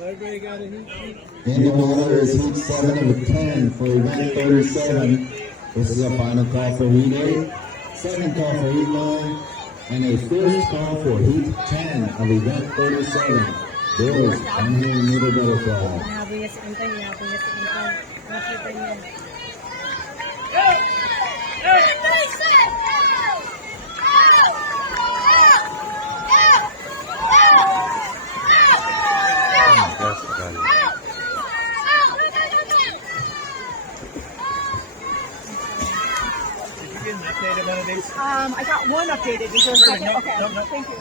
In the water is heat 7 of 10 for event 37. This is a final call for heat 8, second call for heat 9, and a first call for heat 10 of event 37. There's unhinged middle butterfly. Nahabol niya si Anton, nahabol niya si Anton. Nakita niya. I got one updated. Is there a second? Okay, thank you.